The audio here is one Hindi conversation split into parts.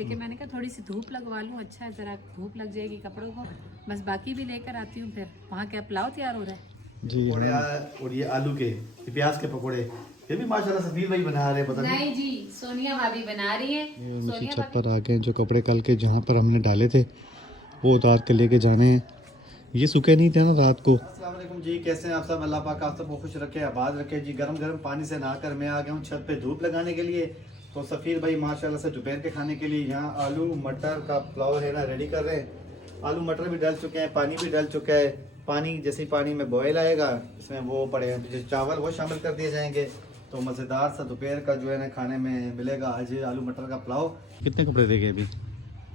लेकिन मैंने कहा थोड़ी सी धूप लगवा लूँ, अच्छा है ज़रा धूप लग जाएगी कपड़ों को। बस बाकी भी लेकर आती हूँ। फिर वहाँ क्या पुलाव तैयार हो रहा है जी पकोड़े और ये आलू के प्याज के पकोड़े, ये भी माशाल्लाह सफीर भाई बना रहे हैं, पता नहीं। नहीं जी, सोनिया भाभी बना रही है। इसी छत पर आ गए, जो कपड़े कल के जहाँ पर हमने डाले थे वो उतार के लेके जाने हैं। ये सूखे नहीं थे ना रात को। अस्सलाम वालेकुम जी, कैसे हैं आप सब? अल्लाह पाक आप सबको खुश रखे, आबाद रखे जी। गरम गरम पानी से नहाकर मैं आ गया हूँ छत पे धूप लगाने के लिए। तो सफ़ीर भाई माशाल्लाह से दोपहर के खाने के लिए यहाँ आलू मटर का पुलाव है ना रेडी कर रहे हैं। आलू मटर भी डल चुके हैं, पानी भी डल चुका है। पानी जैसे ही पानी में बॉयल आएगा इसमें वो पड़े हैं जो चावल वो शामिल कर दिए जाएंगे। तो मज़ेदार सा दोपहर का जो है ना खाने में मिलेगा आज आलू मटर का पुलाव। कितने कपड़े देखे अभी?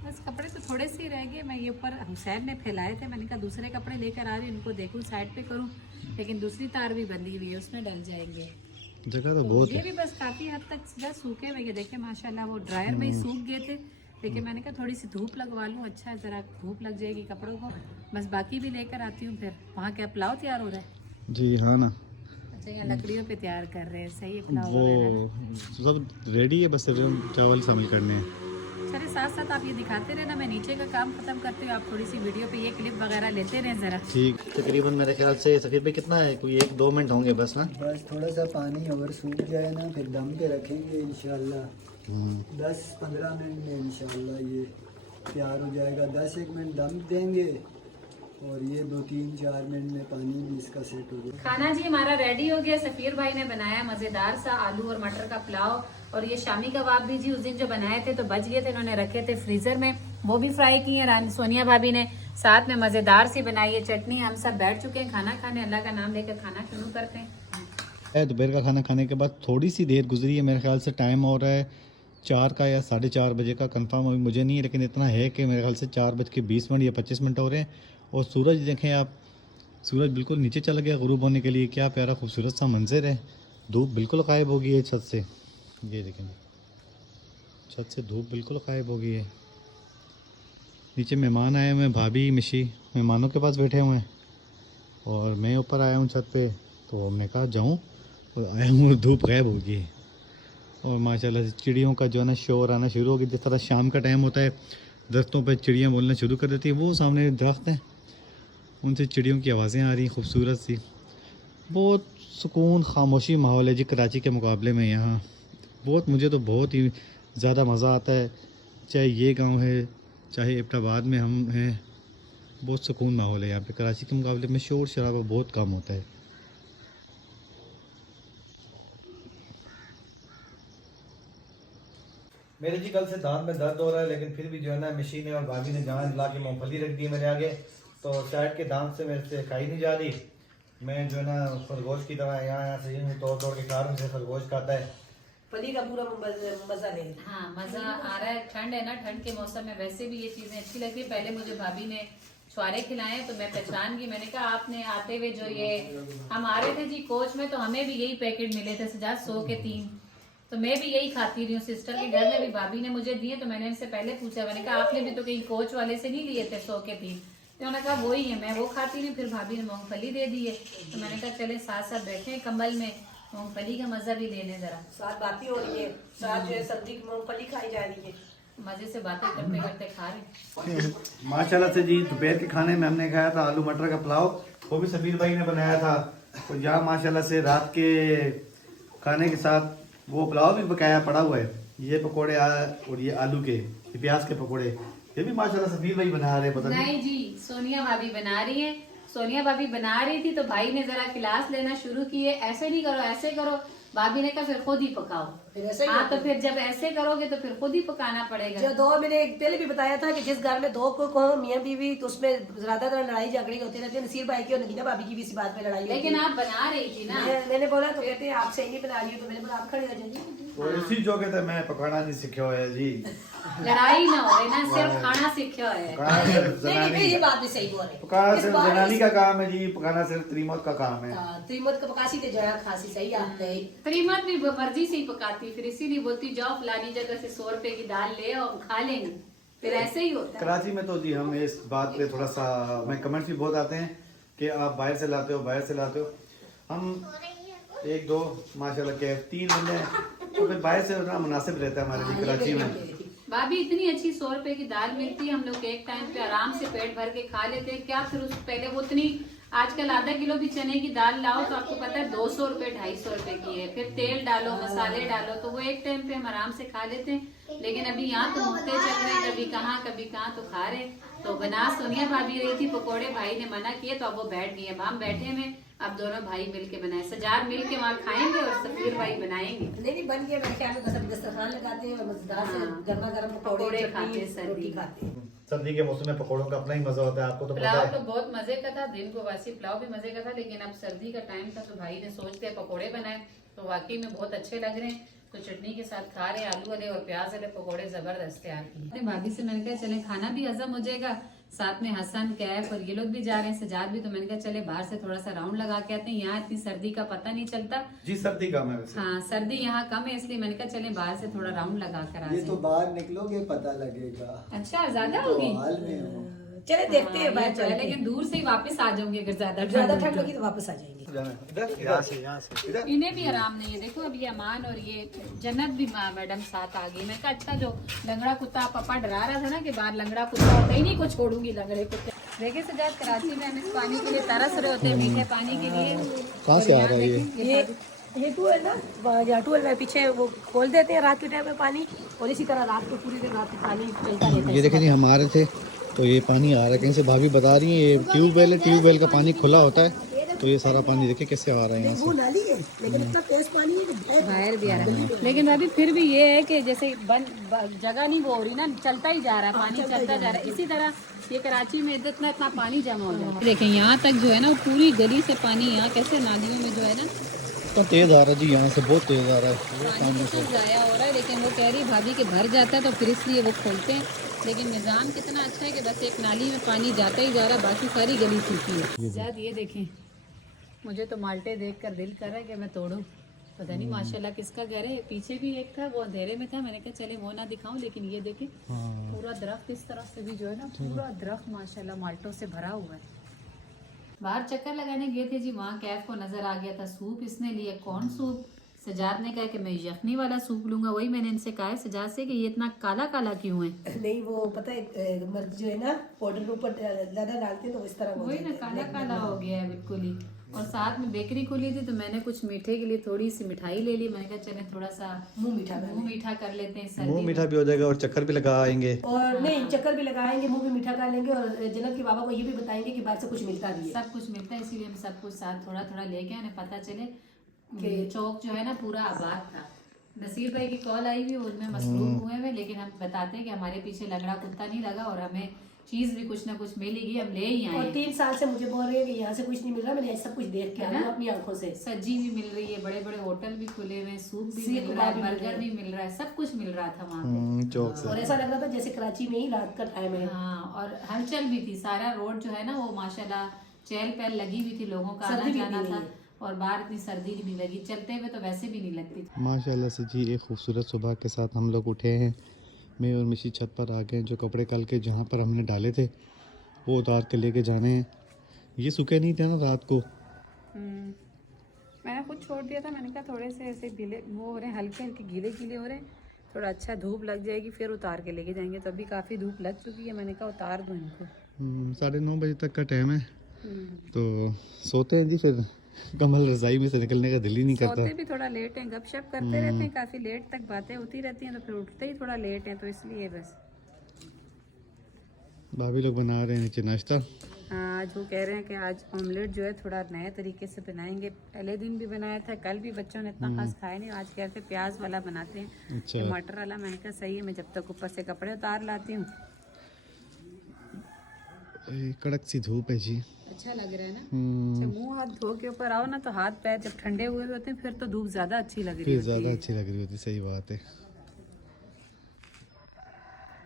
बस कपड़े तो थोड़े से ही रह गए। मैं ये ऊपर हुसैन ने फैलाए थे, मैंने कहा दूसरे कपड़े लेकर आ रही हूँ, उनको देखूँ साइड पे करूँ, लेकिन दूसरी तार भी बंधी हुई है उसमें डल जाएंगे। जगह तो बहुत ये है। भी बस काफ़ी हद तक सीधा सूखे हुए देखे माशाल्लाह, वो ड्रायर में ही सूख गए थे, लेकिन मैंने कहा थोड़ी सी धूप लगवा लूँ, अच्छा है ज़रा धूप लग जाएगी कपड़ों को। बस बाकी भी लेकर आती हूँ। फिर वहाँ क्या पुलाव तैयार हो रहा है? जी हाँ ना, अच्छा, यहाँ लकड़ियों पे तैयार कर रहे हैं, सही है पुलाव वो वगैरह। सब रेडी है, बस चावल शामिल करने हैं। चलिए साथ साथ आप ये दिखाते रहे ना, मैं नीचे का काम खत्म करती हूँ, आप थोड़ी सी वीडियो पे ये क्लिप वगैरह लेते रहे ज़रा। ठीक। तकरीबन मेरे ख्याल से सफ़ीर भाई कितना है, कोई 1-2 मिनट होंगे बस ना। बस थोड़ा सा पानी और सूख जाए ना, फिर दम पे रखेंगे इंशाल्लाह। 10-15 मिनट में इंशाल्लाह ये तैयार हो जाएगा। 10-1 मिनट दम देंगे और ये 2-3-4 मिनट में पानी भी इसका सेट हो जाएगा। खाना जी हमारा रेडी हो गया। सफ़ीर भाई ने बनाया मज़ेदार सा आलू और मटर का पुलाव, और ये शामी कबाब भी जी उस दिन जो बनाए थे तो बच गए थे, इन्होंने रखे थे फ्रीजर में, वो भी फ्राई किए हैं सोनिया भाभी ने। साथ में मज़ेदार सी बनाई है चटनी। हम सब बैठ चुके हैं खाना खाने, अल्लाह का नाम लेकर खाना शुरू करते हैं। दोपहर का खाना खाने के बाद थोड़ी सी देर गुजरी है, मेरे ख्याल से टाइम हो रहा है 4 का या 4:30 बजे का, कंफर्म अभी मुझे नहीं है, लेकिन इतना है कि मेरे ख्याल से 4:20 या 25 हो रहे हैं। और सूरज देखें आप, सूरज बिल्कुल नीचे चला गया गुरूब होने के लिए। क्या प्यारा खूबसूरत सा मंजर है। धूप बिल्कुल गायब हो गई है छत से, ये देखें छत से धूप बिल्कुल गायब हो गई है। नीचे मेहमान आए हुए हैं, भाभी मिशी मेहमानों के पास बैठे हुए हैं, और मैं ऊपर आया हूँ छत पे। तो हमने कहा जाऊँ, तो आया हूँ और धूप गायब हो गई है। और माशाल्लाह से चिड़ियों का जो है ना शोर आना शुरू हो गया। जिस तरह शाम का टाइम होता है दरख्तों पे चिड़ियाँ बोलना शुरू कर देती है, वो सामने दरख्त हैं उनसे चिड़ियों की आवाज़ें आ रही खूबसूरत सी। बहुत सुकून खामोशी माहौल है जी कराची के मुकाबले में। यहाँ बहुत, मुझे तो बहुत ही ज़्यादा मज़ा आता है, चाहे ये गांव है चाहे एबटाबाद में हम हैं। बहुत सुकून माहौल है यहाँ पे। कराची के मुकाबले में शोर शराबा बहुत कम होता है। मेरे जी कल से दांत में दर्द हो रहा है, लेकिन फिर भी जो है ना मशीन और भाभी ने जान ला के मूंगफली रख दी मेरे आगे, तो साइड के दांत से मेरे से खाई नहीं जा रही। मैं जो है ना खरगोश की तरह यहाँ से यूँ तोड़ तोड़ के खा रहा हूँ, जैसे खरगोश खाता है। फली का पूरा मजा ले। हाँ, मज़ा आ रहा है। ठंड है ना, ठंड के मौसम में वैसे भी ये चीज़ें अच्छी लगती है। पहले मुझे भाभी ने छुआरे खिलाए तो मैं पहचान गई। मैंने कहा आपने आते हुए जो ये हम आ रहे थे जी कोच में, तो हमें भी यही पैकेट मिले थे सजाद 100 के 3, तो मैं भी यही खाती रही हूँ। सिस्टर के घर में भी भाभी ने मुझे दिए, तो मैंने इनसे पहले पूछा, मैंने कहा आपने भी तो कहीं कोच वाले से नहीं लिए थे 100 के 3? तो उन्होंने कहा वही है, मैं वो खाती रही। फिर भाभी ने मूंगफली दे दी है, तो मैंने कहा चले साथ साथ बैठे कंबल में, मूंगफली का मजा भी लेने जरा। साथ बातें हो रही है, साथ जो है सब्जी की मूंगफली खाई जा रही है, मजे से बातें करते करते खा रहे। माशाल्लाह से जी दोपहर के खाने में हमने खाया था आलू मटर का पुलाव, वो भी सफ़ीर भाई ने बनाया था। तो यहाँ माशाल्लाह से रात के खाने के साथ वो पुलाव भी बकाया पड़ा हुआ है। ये पकोड़े और ये आलू के ये प्याज के पकोड़े, ये भी माशाल्लाह सफ़ीर भाई बना रहे हैं, पता नहीं। नहीं जी, सोनिया भाभी बना रही है। सोनिया भाभी बना रही थी तो भाई ने जरा क्लास लेना शुरू किए, ऐसे नहीं करो ऐसे करो। भाभी ने कहा फिर खुद ही पकाओ। फिर ऐसे ही हाँ, तो फिर जब ऐसे करोगे तो फिर खुद ही पकाना पड़ेगा। जो दो मैंने पहले भी बताया था कि जिस घर में दो कुक हो मियाँ बीवी, तो उसमें ज्यादातर लड़ाई झगड़े होते रहते हैं। नसीर भाई की और नगीना भाभी की भी इसी बात पे लड़ाई होती है। लेकिन आप बना रही थी ना। मैंने बोला तो कहते हैं आप सही नहीं बना रही हो, तो मैंने बोला आप खड़े हो जाइए। और इसी जो कहते मैं पकाना नहीं सीखा हुआ है जी। लड़ाई ना हो ना, सिर्फ खाना सीखा है। पकाना सिर्फ नहीं नहीं, जनानी ये बात भी सही बोल रहे हैं। पकाना इस सिर्फ बार जनानी का काम है जी, पकाना सिर्फ त्रिमत का काम है। त्रिमत का पकासी थे जया खासी, सही आपने। त्रिमत भी मर्जी से ही पकाती, फिर इसीलिए बोलती जाओ फलानी जगह से 100 रुपए की दाल ले और खा लेंगे, फिर ऐसे ही होता है। कराची में तो जी हम इस बात पे थोड़ा सा हमें कमेंट्स भी बहुत आते हैं कि आप बाहर से लाते हो, बाहर से लाते हो। हम 1-2 माशाल्लाह के 3 बंदे हैं, तो फिर बाहर से ना मुनासिब रहता है हमारे लिए कराची में। भाभी इतनी अच्छी 100 रुपए की दाल मिलती है, हम लोग एक टाइम पे आराम से पेट भर के खा लेते हैं। क्या फिर उस पहले वो इतनी, आजकल आधा किलो भी चने की दाल लाओ तो आपको पता है 200 रुपए 250 रुपए की है। फिर तेल डालो, मसाले डालो, तो वो एक टाइम पे हम आराम से खा लेते हैं। लेकिन अभी यहाँ तो मुफ्ते चल रहे हैं, कभी कहाँ तो खा रहे। तो बना सोनिया भाभी रही थी पकोड़े, भाई ने मना किए तो अब वो बैठ गई। अब हम बैठे में, अब दोनों भाई मिलके बनाए, सजाद मिलके वहाँ खाएंगे और सफीर भाई बनाएंगे। नहीं बन गया, मेरे ख्याल में बस अब दस्तरखान लगाते हैं और मजेदार से हाँ। गर्मा गर्म पकौड़े पकौड़े खाते हैं, चटनी रोटी खाते हैं। सर्दी के मौसम में पकौड़ों का अपना ही मजा होता है, आपको तो पता पुलाव है। तो बहुत मजे का था, दिन को वासी पुलाव भी मजे का था, लेकिन अब सर्दी का टाइम था तो भाई ने सोच दिया पकोड़े बनाए, तो वाकई में बहुत अच्छे लग रहे हैं। तो चटनी के साथ खा रहे हैं, आलू वाले और प्याज वाले पकोड़े जबरदस्त है। आपकी भाभी से मैंने कहा चले खाना भी हजम हो जाएगा, साथ में हसन कैफ और ये लोग भी जा रहे हैं, सजाद भी। तो मैंने कहा चले बाहर से थोड़ा सा राउंड लगा के आते हैं, यहाँ इतनी सर्दी का पता नहीं चलता। जी सर्दी कम है वैसे। हाँ सर्दी यहाँ कम है, इसलिए मैंने कहा चले बाहर से थोड़ा राउंड लगा कर आ ये तो जाए। बाहर निकलोगे पता लगेगा। अच्छा ज्यादा तो होगी, हाल में हो। चले देखते हैं हाँ, बाहर ये तो है, चलते हैं। लेकिन दूर से ही वापस आ जाऊंगी अगर ज्यादा ज्यादा ठंड होगी तो। लगी तो वापस आ जाएंगे। यहाँ से इधर। इन्हें भी आराम नहीं है। देखो अभी अमान और ये जन्नत भी मैडम साथ आ गई। मैं कहा अच्छा जो लंगड़ा कुत्ता पापा डरा रहा था ना कि बाहर लंगड़ा कुत्ता होता ही नहीं, को छोड़ूंगी लंगड़े कुत्ते। देखिए सजाद कराची में हम इस पानी के लिए तरस रहे होते हैं, मीठे पानी के लिए। कहाँ से आ रहा है ये? ये टूल ना, यहाँ टूल में पीछे वो खोल देते हैं रात के टाइम में पानी, और इसी तरह रात को पूरी दिन रात में पानी चलता रहता है। ये देखें जी, हम आ रहे थे तो ये पानी आ रहा है कहीं से। भाभी बता रही है ये ट्यूबवेल है, ट्यूबवेल का पानी खुला होता है, तो ये सारा पानी देखिए कैसे आ रहा है यहाँ वो से। नाली है लेकिन इतना तेज पानी है कि बाहर भी आ रहा है। लेकिन अभी फिर भी ये है कि जैसे जगह नहीं वो हो रही ना, चलता ही जा रहा है, पानी चलता जा रहा है। इसी तरह ये कराची में इतना पानी जमा हो जाता है। देखें यहाँ तक जो है ना, पूरी गली से पानी यहाँ कैसे नालियों में जो है ना तो तेज आ रहा है जी, यहाँ से बहुत तेज आ रहा है पानी तो जाया हो रहा है। लेकिन वो कह रही भाभी के भर जाता है तो फिर इसलिए वो खोलते हैं। लेकिन निज़ाम कितना अच्छा है कि बस एक नाली में पानी जाता ही जा रहा है, बाकी सारी गली सूखी है। ज़्यादा ये देखें, मुझे तो माल्टे देखकर दिल कर रहा है कि मैं तोड़ूं। पता नहीं माशाल्लाह किसका घर है। पीछे भी एक था, वो अंधेरे में था, मैंने कहा चले वो ना दिखाऊं, लेकिन ये देखें पूरा दरख्त इस तरफ से भी जो है ना, पूरा दरख्त माशाल्लाह माल्टों से भरा हुआ है। बाहर चक्कर लगाने गए थे जी, वहाँ कैफ को नजर आ गया था सूप इसने लिया। कौन सूप? सजाद ने कहा कि मैं यखनी वाला सूप लूंगा। वही मैंने इनसे कहा है सजाद से कि ये इतना काला काला क्यों है। नहीं वो पता है मर्द जो है ना पाउडर के ऊपर ज्यादा डालते हैं तो इस तरह हो वही ना जाता है। काला काला हो गया है बिल्कुल ही। और साथ में बेकरी खुली थी तो मैंने कुछ मीठे के लिए थोड़ी सी मिठाई ले ली। मैंने कहा चले थोड़ा सा मुंह मीठा कर मुंह मीठा कर लेते हैं सर्दी मुंह में। मीठा भी हो जाएगा और चक्कर भी लगा आएंगे। और नहीं चक्कर भी लगाएंगे, मुंह भी मीठा कर लेंगे, और जनक के बाबा को ये भी बताएंगे कि बाहर से कुछ मिलता भी है। सब कुछ मिलता है, इसीलिए हम सब कुछ साथ थोड़ा थोड़ा लेके आए, उन्हें पता चले कि चौक जो है ना पूरा आबाद था। नसीर भाई की कॉल आई हुई, उनमें मसरूफ हुए हुए, लेकिन हम बताते हैं कि हमारे पीछे लंगड़ा कुत्ता नहीं लगा और हमें चीज भी कुछ ना कुछ मिलेगी, हम ले ही और आए। 3 साल से मुझे बोल रही है कि यहाँ से कुछ नहीं मिल रहा, मैंने सब कुछ देख के है आया ना? अपनी आंखों से। सब्जी भी मिल रही है, बड़े बड़े होटल भी खुले हुए हैं, सूप भी सीख मिल रहा है, कबाब भी मिल बर्गर रहे भी मिल रहा है, सब कुछ मिल रहा था वहाँ पे। चौक से और ऐसा लग रहा था जैसे कराची में ही रात का टाइम है। हाँ, और हलचल भी थी, सारा रोड जो है ना वो माशाल्लाह चहल पहल लगी हुई थी, लोगों का आना सर्दी भी जाना नहीं था। है। और बाहर इतनी सर्दी भी नहीं लगी, चलते हुए तो वैसे भी नहीं लगती थी। माशाल्लाह से जी। एक खूबसूरत सुबह के साथ हम लोग उठे हैं। मैं और मिशी छत पर आ गए। जो कपड़े कल के जहाँ पर हमने डाले थे वो उतार के लेके जाने हैं। ये सूखे नहीं थे ना रात को। मैंने खुद छोड़ दिया था, मैंने कहा थोड़े से ऐसे गीले वो हो रहे हैं, हल्के हल्के गीले गीले हो रहे हैं, थोड़ा अच्छा धूप लग जाएगी फिर उतार के लेके जाएंगे। तो अभी काफ़ी धूप लग चुकी है, मैंने कहा उतार दूँ इनको। 9:30 बजे तक का टाइम है तो सोते हैं जी। फिर कमल रजाई में से निकलने का दिल ही नहीं करता। सोते भी थोड़ा लेट हैं, गपशप करते रहते हैं, काफ़ी लेट तक बातें होती रहती हैं, तो फिर उठते ही थोड़ा लेट हैं, तो इसलिए बस। भाभी लोग बना रहे हैं नीचे नाश्ता। हाँ, आज वो कह रहे हैं कि आज ऑमलेट जो है थोड़ा नए तरीके से बनाएंगे। पहले दिन भी बनाया था, कल भी बच्चों ने इतना खास खाया नहीं। आज कहते हैं प्याज वाला बनाते हैं, अच्छा। टमाटर वाला। मैंने कहा सही है, मैं जब तक ऊपर से कपड़े उतार लाती हूँ। कड़क सी धूप है जी। अच्छा लग रहा है ना। अच्छा, मुंह हाथ धो के ऊपर आओ ना तो हाथ पैर जब ठंडे हुए होते हैं फिर तो धूप ज्यादा अच्छी लग रही फिर होती ज़्यादा है। अच्छी लग रही होती, सही बात है।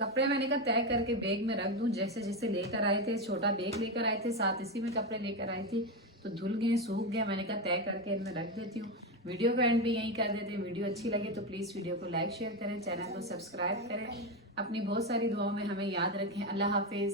कपड़े मैंने कहा तय करके बैग में रख दूं, जैसे जैसे लेकर आए थे, छोटा बैग लेकर आए थे, साथ इसी में कपड़े लेकर आई थी, तो धुल गए सूख गए। मैंने कहा तय करके इनमें रख देती हूँ। वीडियो को एंड भी यहीं कर देते हैं। वीडियो अच्छी लगे तो प्लीज़ वीडियो को लाइक शेयर करें, चैनल को सब्सक्राइब करें, अपनी बहुत सारी दुआओं में हमें याद रखें। अल्लाह हाफिज़।